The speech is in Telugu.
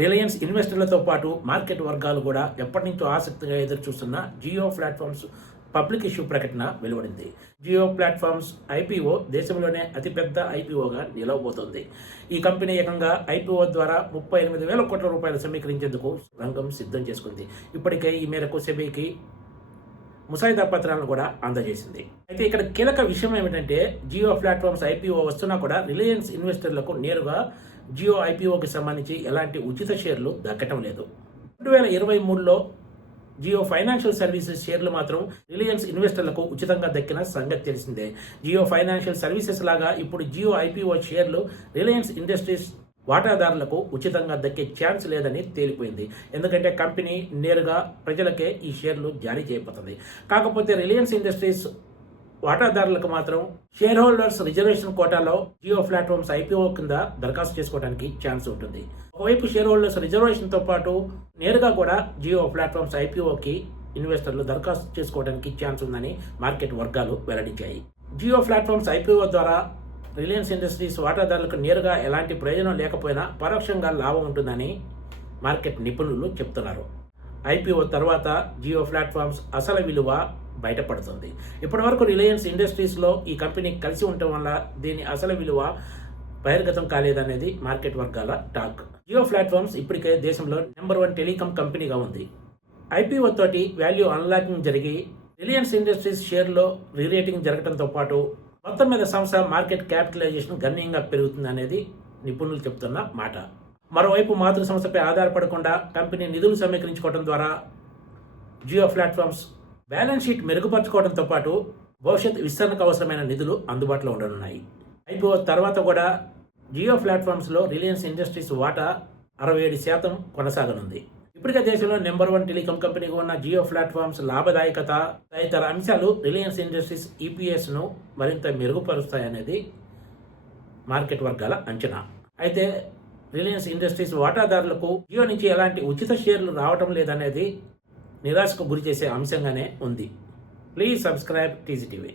రిలయన్స్ ఇన్వెస్టర్లతో పాటు మార్కెట్ వర్గాలు కూడా ఎప్పటి నుంచో ఆసక్తిగా ఎదురు చూస్తున్న జియో ప్లాట్ఫామ్స్ పబ్లిక్ ఇష్యూ ప్రకటన వెలువడింది. జియో ప్లాట్ఫామ్స్ ఐపీఓ దేశంలోనే అతిపెద్ద ఐపీఓగా నిలవబోతోంది. ఈ కంపెనీ ఏకంగా ఐపీఓ ద్వారా 38,000 కోట్ల రూపాయలు సమీకరించేందుకు రంగం సిద్ధం చేసుకుంది. ఇప్పటికే ఈ మేరకు సెబీకి ముసాయిదా పత్రాలను కూడా అందజేసింది. అయితే ఇక్కడ కీలక విషయం ఏమిటంటే జియో ప్లాట్ఫామ్స్ ఐపీఓ వస్తున్నా కూడా రిలయన్స్ ఇన్వెస్టర్లకు నేరుగా జియో ఐపీఓకి సంబంధించి ఎలాంటి ఉచిత షేర్లు దక్కటం లేదు. 2023లో జియో ఫైనాన్షియల్ సర్వీసెస్ షేర్లు మాత్రం రిలయన్స్ ఇన్వెస్టర్లకు ఉచితంగా దక్కిన సంగతి తెలిసిందే. జియో ఫైనాన్షియల్ సర్వీసెస్ లాగా ఇప్పుడు జియో ఐపీఓ షేర్లు రిలయన్స్ ఇండస్ట్రీస్ వాటాదారులకు ఉచితంగా దక్కే ఛాన్స్ లేదని తేలిపోయింది. ఎందుకంటే కంపెనీ నేరుగా ప్రజలకే ఈ షేర్లు జారీ చేయబోతుంది. కాకపోతే రిలయన్స్ ఇండస్ట్రీస్ వాటాదారులకు మాత్రం షేర్ హోల్డర్స్ రిజర్వేషన్ కోటాలో జియో ప్లాట్ఫామ్స్ ఐపీఓ కింద దరఖాస్తు చేసుకోవడానికి ఛాన్స్ ఉంటుంది. ఒకవైపు షేర్ హోల్డర్స్ రిజర్వేషన్తో పాటు నేరుగా కూడా జియో ప్లాట్ఫామ్స్ ఐపీఓకి ఇన్వెస్టర్లు దరఖాస్తు చేసుకోవడానికి ఛాన్స్ ఉందని మార్కెట్ వర్గాలు వెల్లడించాయి. జియో ప్లాట్ఫామ్స్ ఐపీఓ ద్వారా రిలయన్స్ ఇండస్ట్రీస్ వాటాదారులకు నేరుగా ఎలాంటి ప్రయోజనం లేకపోయినా పరోక్షంగా లాభం ఉంటుందని మార్కెట్ నిపుణులు చెప్తున్నారు. ఐపీఓ తర్వాత జియో ప్లాట్ఫామ్స్ అసలు విలువ బయటపడుతుంది. ఇప్పటివరకు రిలయన్స్ ఇండస్ట్రీస్లో ఈ కంపెనీ కలిసి ఉండటం వల్ల దీని అసలు విలువ బహిర్గతం కాలేదనేది మార్కెట్ వర్గాల టాక్. జియో ప్లాట్ఫామ్స్ ఇప్పటికే దేశంలో నెంబర్ 1 టెలికాం కంపెనీగా ఉంది. ఐపీఓ తోటి వాల్యూ అన్లాకింగ్ జరిగి రిలయన్స్ ఇండస్ట్రీస్ షేర్లో రీరేటింగ్ జరగడంతో పాటు మొత్తం మీద సంస్థ మార్కెట్ క్యాపిటలైజేషన్ గణనీయంగా పెరుగుతుంది అనేది నిపుణులు చెబుతున్న మాట. మరోవైపు మాతృ సంస్థపై ఆధారపడకుండా కంపెనీ నిధులు సమీకరించుకోవడం ద్వారా జియో ప్లాట్ఫామ్స్ బ్యాలెన్స్ షీట్ మెరుగుపరచుకోవడంతో పాటు భవిష్యత్ విస్తరణకు అవసరమైన నిధులు అందుబాటులో ఉండనున్నాయి. ఐపీఓ తర్వాత కూడా జియో ప్లాట్ఫామ్స్లో రిలయన్స్ ఇండస్ట్రీస్ వాటా 67% కొనసాగనుంది. ఇప్పటికే దేశంలో నెంబర్ 1 టెలికాం కంపెనీగా ఉన్న జియో ప్లాట్ఫామ్స్ లాభదాయకత తదితర అంశాలు రిలయన్స్ ఇండస్ట్రీస్ ఈపీఎస్ను మరింత మెరుగుపరుస్తాయనేది మార్కెట్ వర్గాల అంచనా. అయితే రిలయన్స్ ఇండస్ట్రీస్ వాటాదారులకు జియో నుంచి ఎలాంటి ఉచిత షేర్లు రావటం లేదనేది నిరాశకు గురి చేసే అంశంగానే ఉంది. Please subscribe TGTV.